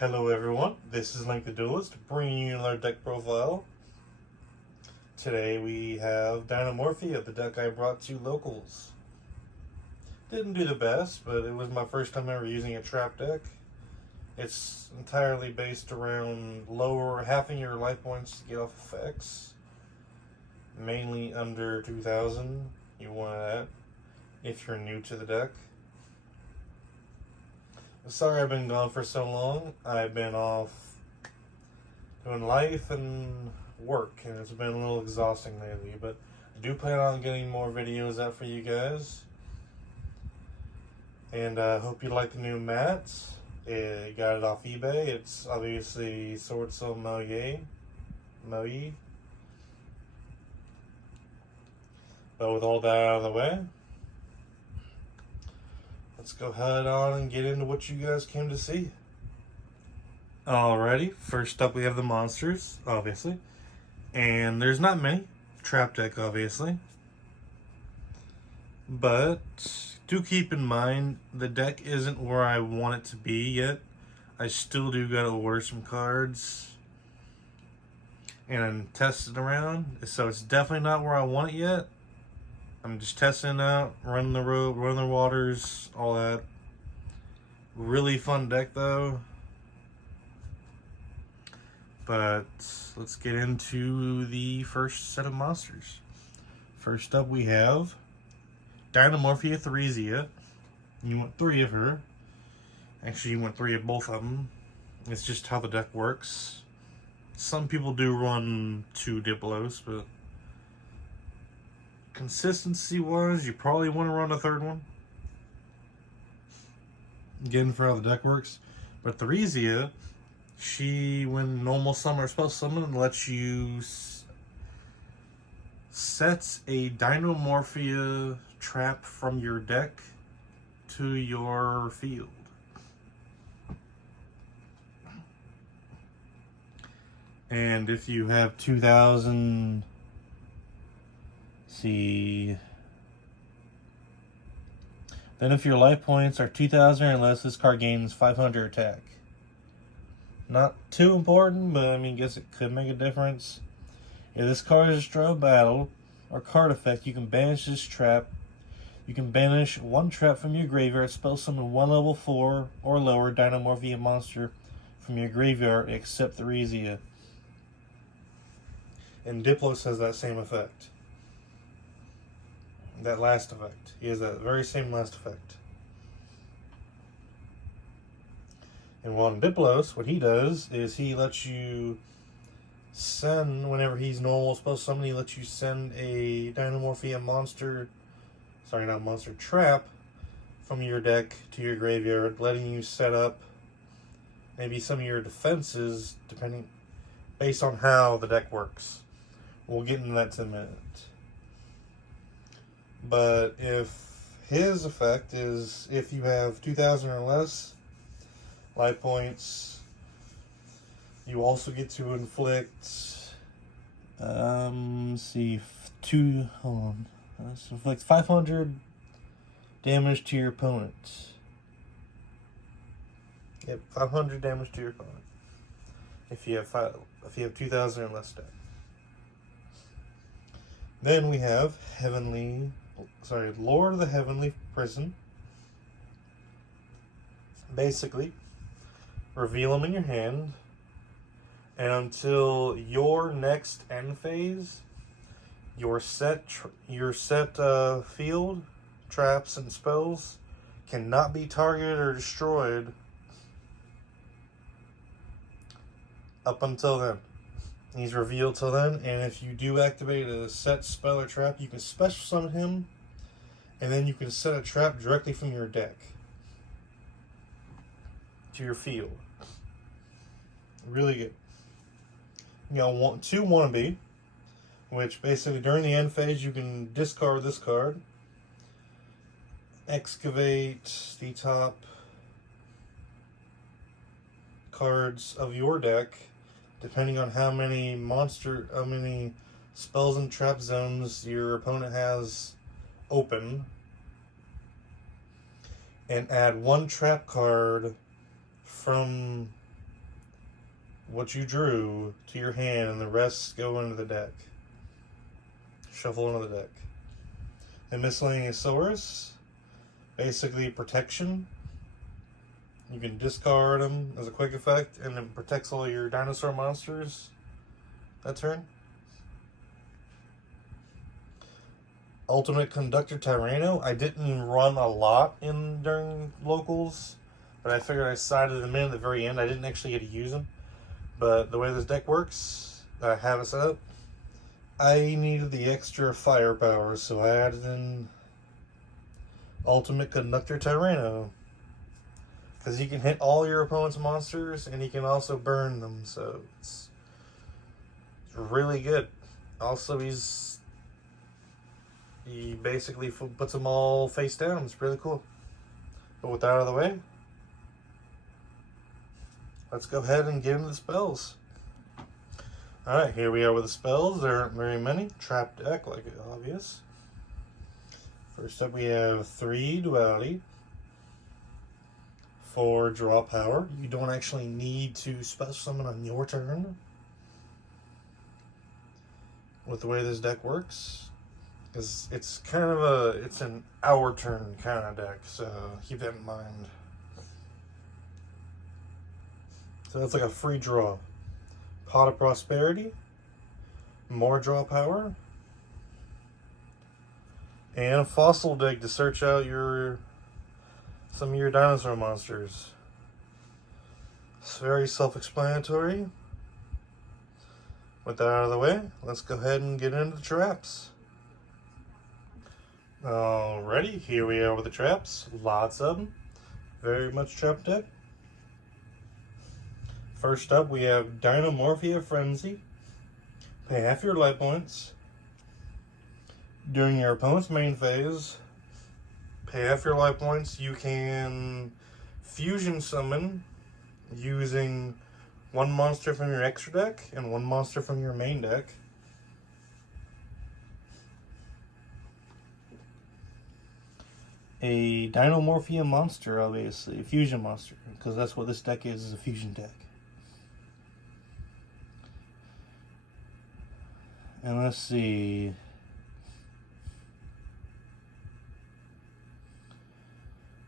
Hello everyone, this is Link the Duelist, bringing you another deck profile. Today we have Dinomorphia, the deck I brought to locals. Didn't do the best, but it was my first time ever using a trap deck. It's entirely based around halving your life points to get off effects. Mainly under 2,000, you want that if you're new to the deck. Sorry I've been gone for so long. I've been off doing life and work, and it's been a little exhausting lately, but I do plan on getting more videos out for you guys. And I hope you like the new mats. Got it off eBay. It's obviously Sword Soul Moe. But with all that out of the way, let's go head on and get into what you guys came to see. Alrighty, first up we have the monsters, obviously. And there's not many. Trap deck, obviously. But do keep in mind, the deck isn't where I want it to be yet. I still do gotta order some cards and test it around. So it's definitely not where I want it yet. I'm just testing it out, running the waters, all that. Really fun deck though. But let's get into the first set of monsters. First up we have Dinomorphia Theresia. You want 3 of her. Actually, you want 3 of both of them. It's just how the deck works. Some people do run 2 Diplos, but consistency wise, you probably want to run a 3rd one. Again, for how the deck works. But Theresia, she, when normal summon or spell summon, lets you sets a Dinomorphia trap from your deck to your field. And if you have 2,000, then if your life points are 2,000 or less, this card gains 500 attack. Not too important, but I mean, I guess it could make a difference. If this card is destroyed in battle or card effect, you can banish this trap. You can banish 1 trap from your graveyard, spell summon 1 level 4 or lower Dinomorphia monster from your graveyard except Theresia. And Diplos has that same effect. That last effect. He has that very same last effect. And on Diplos, what he does is he lets you send, whenever he's normal spell summon, he lets you send a Dinomorphia monster, sorry, not monster, trap from your deck to your graveyard, letting you set up maybe some of your defenses, depending, based on how the deck works. We'll get into that in a minute. But if his effect is, if you have 2,000 or less life points, you also get to inflict, inflict 500 damage to your opponent. Yep, 500 damage to your opponent. If you have 2,000 or less deck. Then we have Lord of the Heavenly Prison. Basically, reveal them in your hand, and until your next end phase, your set field, traps, and spells cannot be targeted or destroyed up until then. He's revealed till then, and if you do activate a set spell or trap, you can special summon him, and then you can set a trap directly from your deck to your field. Really good. You know, 2 wannabe, which basically during the end phase you can discard this card, excavate the top cards of your deck, depending on how many spells and trap zones your opponent has open, and add 1 trap card from what you drew to your hand, and the rest go into the deck. Shuffle into the deck. And Miscellaneous Source, basically protection. You can discard them as a quick effect, and it protects all your dinosaur monsters that turn. Ultimate Conductor Tyranno. I didn't run a lot during locals, but I figured I sided them in at the very end. I didn't actually get to use them, but the way this deck works, I have it set up. I needed the extra firepower, so I added in Ultimate Conductor Tyranno, because he can hit all your opponent's monsters, and he can also burn them, so it's really good. Also, he basically puts them all face down. It's really cool. But with that out of the way, let's go ahead and get into the spells. Alright, here we are with the spells. There aren't very many. Trap deck, like it's obvious. First up, we have 3 Duality, 4 Draw Power. You don't actually need to special summon on your turn with the way this deck works, because it's kind of it's an our turn kind of deck, so keep that in mind. So that's like a free draw. Pot of Prosperity, more draw power, and a Fossil Dig to search out some of your dinosaur monsters. It's very self-explanatory. With that out of the way, let's go ahead and get into the traps. Alrighty, here we are with the traps. Lots of them. Very much trap deck. First up, we have Dinomorphia Frenzy. Pay half your life points. During your opponent's main phase, pay half your life points. You can fusion summon using 1 monster from your extra deck and 1 monster from your main deck. A Dinomorphia monster, obviously, a fusion monster, because that's what this deck is a fusion deck. And let's see.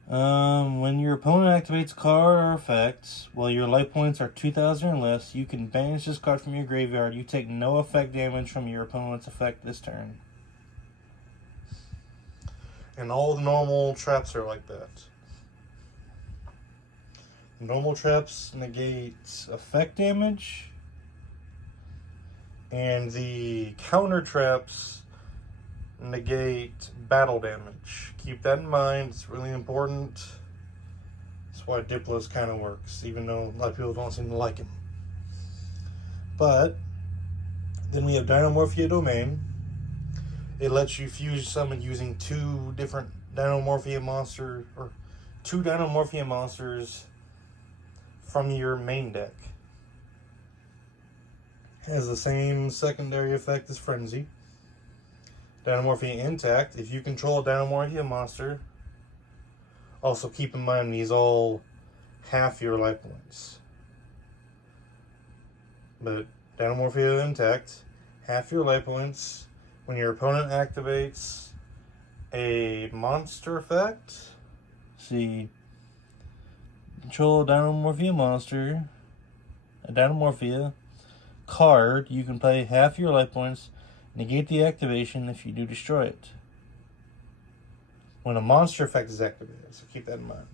When your opponent activates a card or effects, while your life points are 2,000 or less, you can banish this card from your graveyard. You take no effect damage from your opponent's effect this turn. And all the normal traps are like that. Normal traps negate effect damage, and the counter traps negate battle damage. Keep that in mind. It's really important. That's why Diplo's kind of works, even though a lot of people don't seem to like him. But then we have Dinomorphia Domain. It lets you fuse summon using 2 different Dinomorphia monsters, or 2 Dinomorphia monsters from your main deck. Has the same secondary effect as Frenzy. Dinomorphia Intact. If you control a Dinomorphia monster, also keep in mind these all half your life points. But Dinomorphia Intact, half your life points. When your opponent activates a monster effect, see, control a Dinomorphia monster, a Dinomorphia card, you can play half your life points, negate the activation if you do destroy it. When a monster effect is activated, so keep that in mind.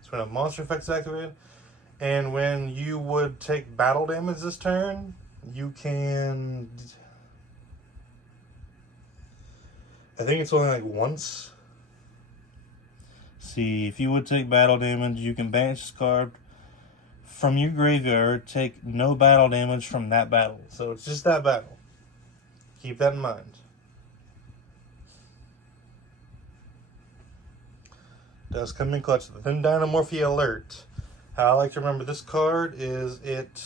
So when a monster effect is activated, and when you would take battle damage this turn, you can, I think it's only like once. See, if you would take battle damage, you can banish this card from your graveyard, take no battle damage from that battle. So it's just that battle. Keep that in mind. Does come in clutch. Then Dinomorphia Alert. How I like to remember this card is it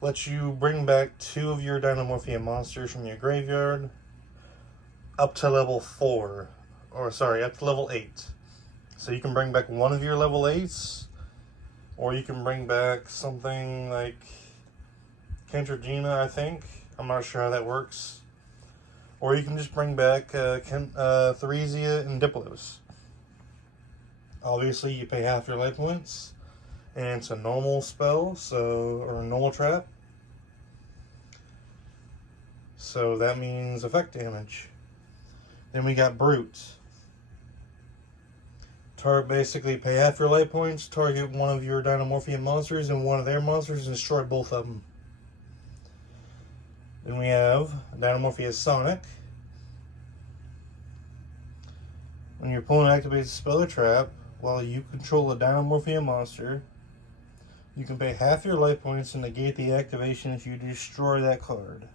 lets you bring back 2 of your Dinomorphia monsters from your graveyard up to level 4. Or sorry, up to level 8. So you can bring back 1 of your level 8s Or you can bring back something like Kentragina, I think. I'm not sure how that works. Or you can just bring back Theresia and Diplos. Obviously, you pay half your life points. And it's a normal spell, or a normal trap. So that means effect damage. Then we got Brute. Basically pay half your life points, target one of your Dinomorphia monsters and one of their monsters, and destroy both of them. Then we have Dinomorphia Sonic. When your opponent activates a spell or trap, while you control a Dinomorphia monster, you can pay half your life points and negate the activation if you destroy that card.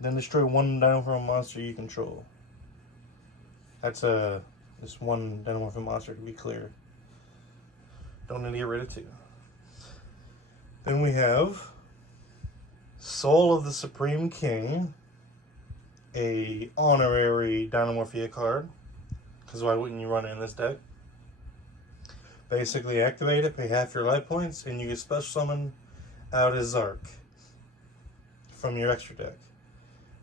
Then destroy one Dinomorphia monster you control. That's this one Dinomorphia monster, to be clear. Don't need to get rid of two. Then we have Soul of the Supreme King, a honorary Dinomorphia card, because why wouldn't you run it in this deck? Basically activate it, pay half your life points, and you can special summon out a Zark from your extra deck.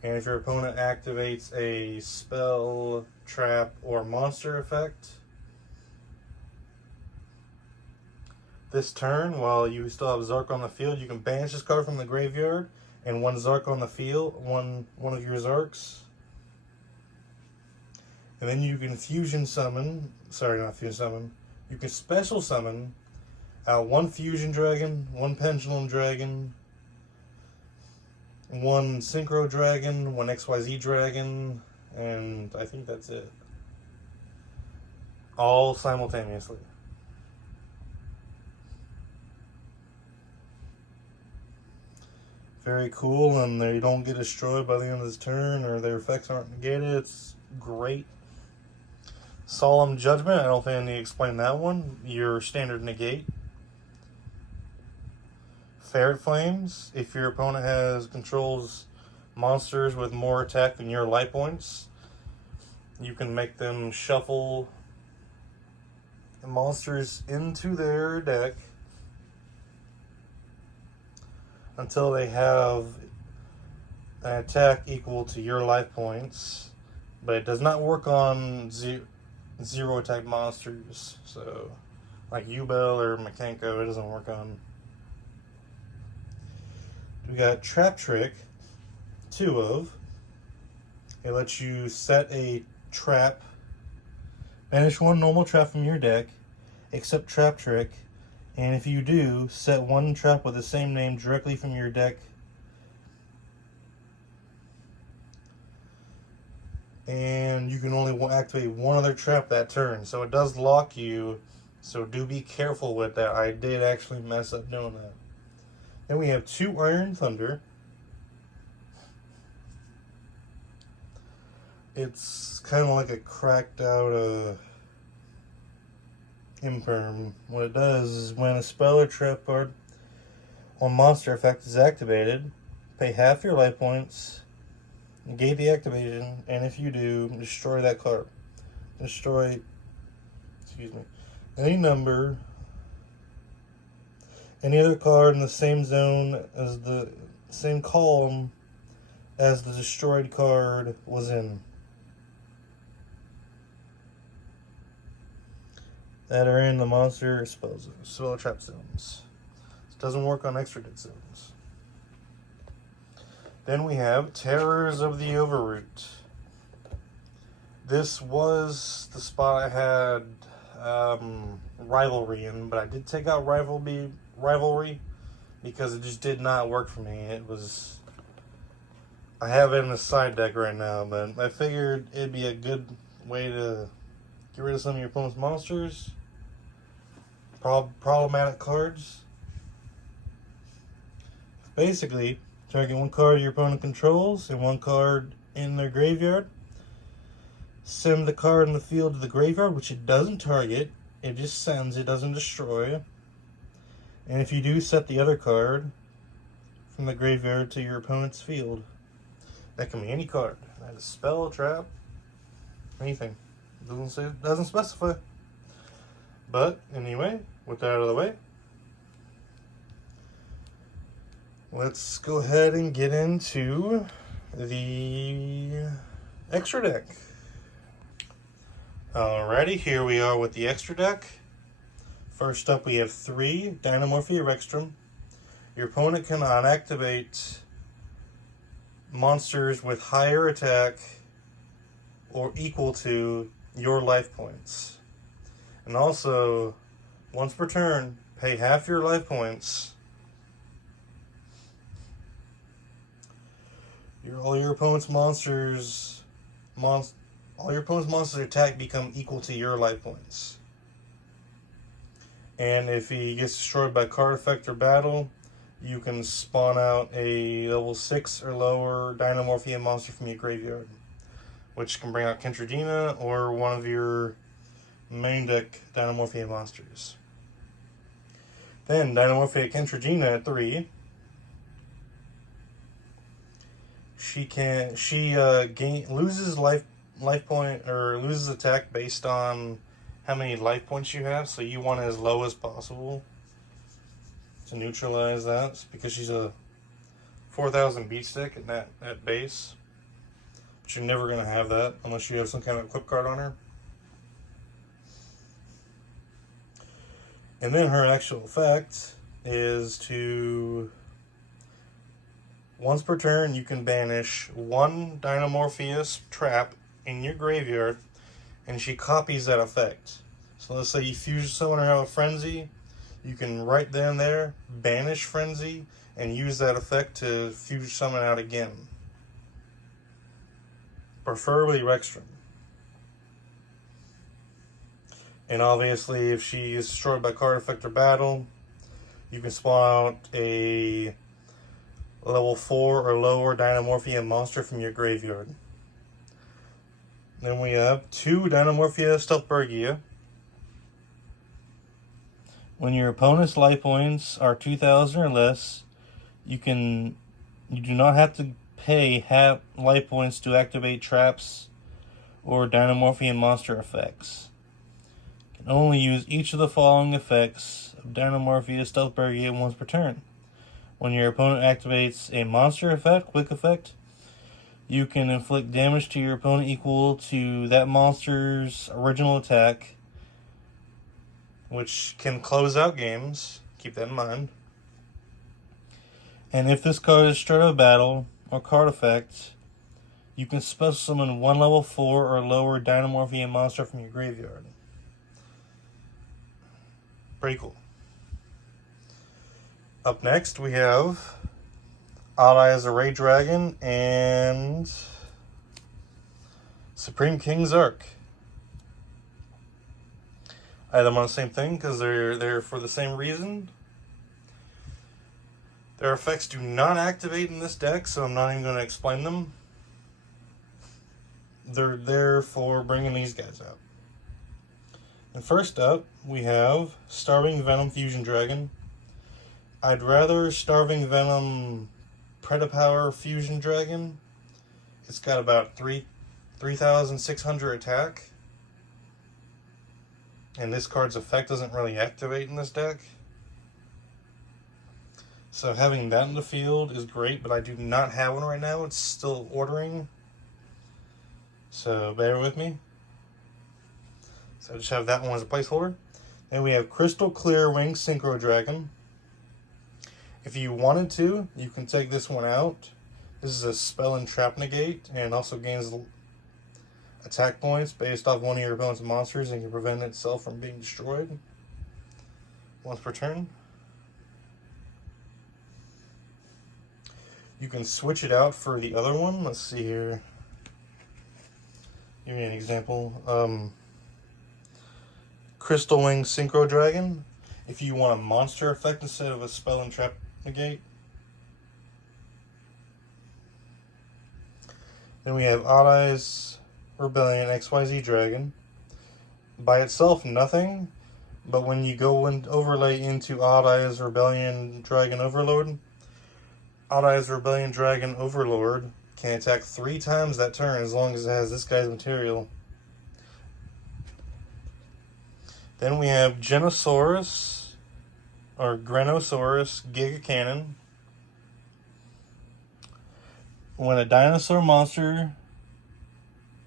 And if your opponent activates a spell, trap, or monster effect this turn, while you still have Zark on the field, you can banish this card from the graveyard, and one Zark on the field, one of your Zarks. And then you can fusion summon, you can special summon out one Fusion Dragon, one Pendulum Dragon, one Synchro Dragon, one XYZ Dragon, and I think that's it. All simultaneously. Very cool, and they don't get destroyed by the end of this turn, or their effects aren't negated. It's great. Solemn Judgment, I don't think I need to explain that one. Your standard negate. Ferret Flames, if your opponent controls monsters with more attack than your life points, you can make them shuffle monsters into their deck until they have an attack equal to your life points, but it does not work on zero attack monsters. So, like Ubel or Makenko, it doesn't work on. We got Trap Trick, 2 of. It lets you set a trap, banish one normal trap from your deck, except Trap Trick, and if you do, set one trap with the same name directly from your deck. And you can only activate one other trap that turn, so it does lock you, so do be careful with that. I did actually mess up doing that. Then we have 2 Iron Thunder. It's kind of like a cracked out Imperm. What it does is when a spell or trap card or monster effect is activated, pay half your life points, negate the activation, and if you do, destroy that card. Destroy, any number, any other card in the same zone as the same column as the destroyed card was in. That are in the monster spell trap zones. It doesn't work on extra deck zones. Then we have Terrors of the Overroot. This was the spot I had Rivalry in, but I did take out Rivalry because it just did not work for me. I have it in the side deck right now, but I figured it'd be a good way to get rid of some of your opponent's monsters. Problematic cards. Basically, target one card your opponent controls and one card in their graveyard. Send the card in the field to the graveyard, which it doesn't target. It just sends, it doesn't destroy. And if you do, set the other card from the graveyard to your opponent's field. That can be any card. That is spell, trap, anything. Doesn't specify. But anyway, with that out of the way, let's go ahead and get into the extra deck. Alrighty, here we are with the extra deck. First up, we have 3 Dinomorphia Rextrum. Your opponent cannot activate monsters with higher attack or equal to your life points. And also, once per turn, pay half your life points. All your opponent's monsters attack become equal to your life points. And if he gets destroyed by card effect or battle, you can spawn out a level 6 or lower Dinomorphia monster from your graveyard, which can bring out Kentradina or one of your main deck Dinomorphia monsters. Then Dinomorphia Kentradina at 3. She loses life point or loses attack based on how many life points you have. So you want as low as possible to neutralize that, because she's a 4,000 beat stick at base. But you're never gonna have that unless you have some kind of equip card on her. And then her actual effect is to, once per turn, you can banish 1 Dinomorphia trap in your graveyard, and she copies that effect. So let's say you fuse summon her out of Frenzy, you can right then and there banish Frenzy and use that effect to fuse summon out again. Preferably Rextrum. And obviously, if she is destroyed by card effect or battle, you can spawn out a level 4 or lower Dinomorphia monster from your graveyard. Then we have 2 Dinomorphia Stealthbergia. When your opponent's life points are 2,000 or less, you do not have to pay half life points to activate traps or Dinomorphia monster effects. You can only use each of the following effects of Dinomorphia Stealthbergia once per turn. When your opponent activates a monster effect, quick effect, you can inflict damage to your opponent equal to that monster's original attack, which can close out games. Keep that in mind. And if this card is destroyed by battle or card effect, you can special summon 1 level 4 or lower Dinomorphia monster from your graveyard. Pretty cool. Up next, we have Odd Eyes Array Dragon and Supreme King's Arc. I had them on the same thing because they're there for the same reason. Their effects do not activate in this deck, so I'm not even going to explain them. They're there for bringing these guys out. And first up, we have Starving Venom Fusion Dragon. I'd rather Starving Venom Predapower Fusion Dragon. It's got about 3,600 attack. And this card's effect doesn't really activate in this deck. So having that in the field is great, but I do not have one right now. It's still ordering. So bear with me. So I just have that one as a placeholder. Then we have Crystal Clear Wing Synchro Dragon. If you wanted to, you can take this one out. This is a spell and trap negate, and also gains attack points based off one of your opponent's monsters and can prevent itself from being destroyed once per turn. You can switch it out for the other one. Let's see here. Give me an example. Crystal Wing Synchro Dragon. If you want a monster effect instead of a spell and trap negate. Then we have Odd Eyes Rebellion XYZ Dragon. By itself, nothing. But when you go and overlay into Odd Eyes Rebellion Dragon Overlord, Odd Eyes Rebellion Dragon Overlord can attack 3 times that turn as long as it has this guy's material. Then we have Genosaurus, or Grenosaurus Giga Cannon. When a dinosaur monster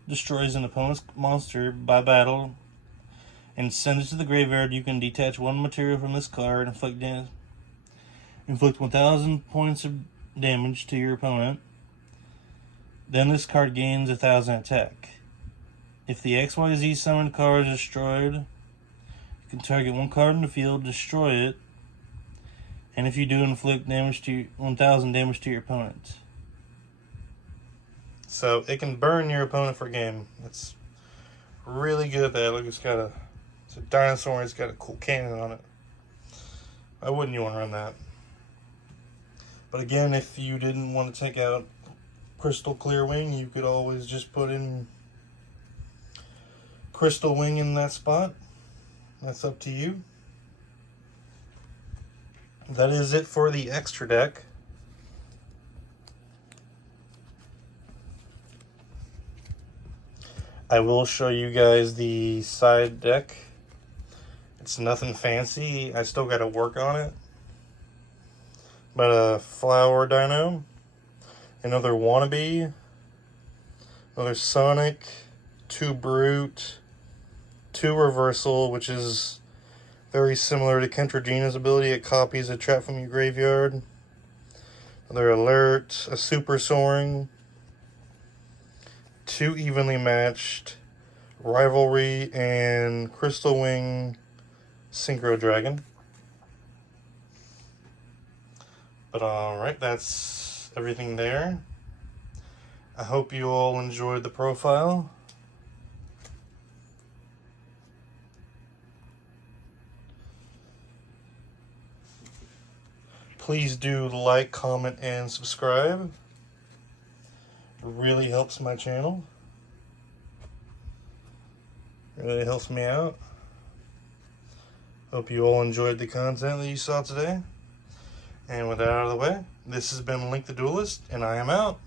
destroys an opponent's monster by battle and sends it to the graveyard, you can detach one material from this card and inflict 1,000 points of damage to your opponent. Then this card gains 1,000 attack. If the XYZ summoned card is destroyed, you can target one card in the field, destroy it, and if you do, inflict 1,000 damage to your opponent. So it can burn your opponent for a game. It's really good at that. Look, it's a dinosaur and it's got a cool cannon on it. Why wouldn't you want to run that? But again, if you didn't want to take out Crystal Clear Wing, you could always just put in Crystal Wing in that spot. That's up to you. That is it for the extra deck. I will show you guys the side deck. It's nothing fancy. I still got to work on it. But a Flower Dino, another Wannabe, another Sonic, 2 Brute, 2 Reversal, which is very similar to Kentrogina's ability. It copies a trap from your graveyard. Another Alert, a Super Soaring, 2 Evenly Matched, Rivalry, and Crystal Wing Synchro Dragon. But alright, that's everything there. I hope you all enjoyed the profile. Please do like, comment, and subscribe. It really helps my channel. It really helps me out. Hope you all enjoyed the content that you saw today. And with that out of the way, this has been Link the Duelist, and I am out.